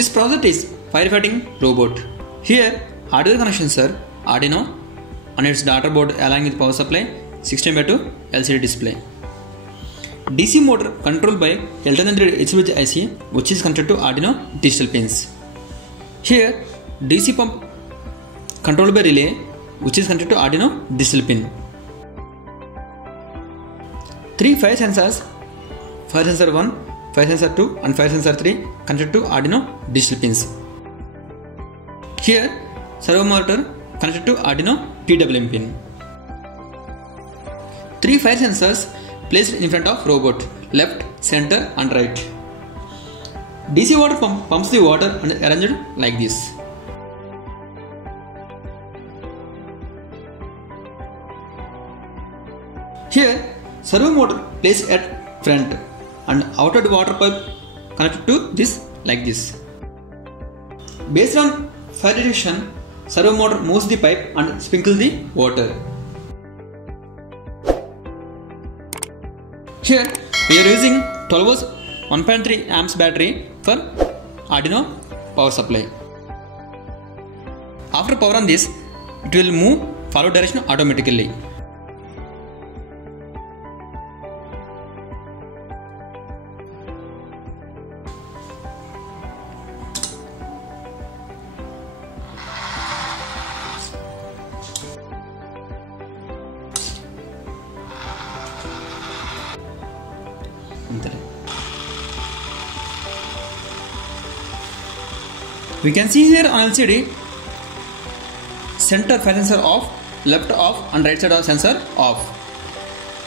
This project is firefighting robot. Here hardware connections are Arduino on its daughter board along with power supply, 16:2 LCD display. DC motor controlled by L1003 HVG IC which is connected to Arduino digital pins. Here DC pump controlled by relay which is connected to Arduino digital pin. 3 fire sensors, fire sensor 1, fire sensor 2 and fire sensor 3 connected to Arduino digital pins. Here servo motor connected to Arduino PWM pin. 3 fire sensors placed in front of robot, left, center and right. DC water pump pumps the water and arranged like this. Here servo motor placed at front and outer water pipe connected to this like this. Based on fire detection, servo motor moves the pipe and sprinkles the water. Here we are using 12 volts 1.3 amps battery for Arduino power supply. After power on this, it will move forward direction automatically. We can see here on LCD center fire sensor off, left off and right side of sensor off.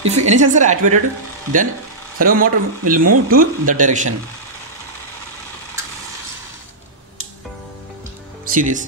If any sensor activated, then servo motor will move to that direction. See this.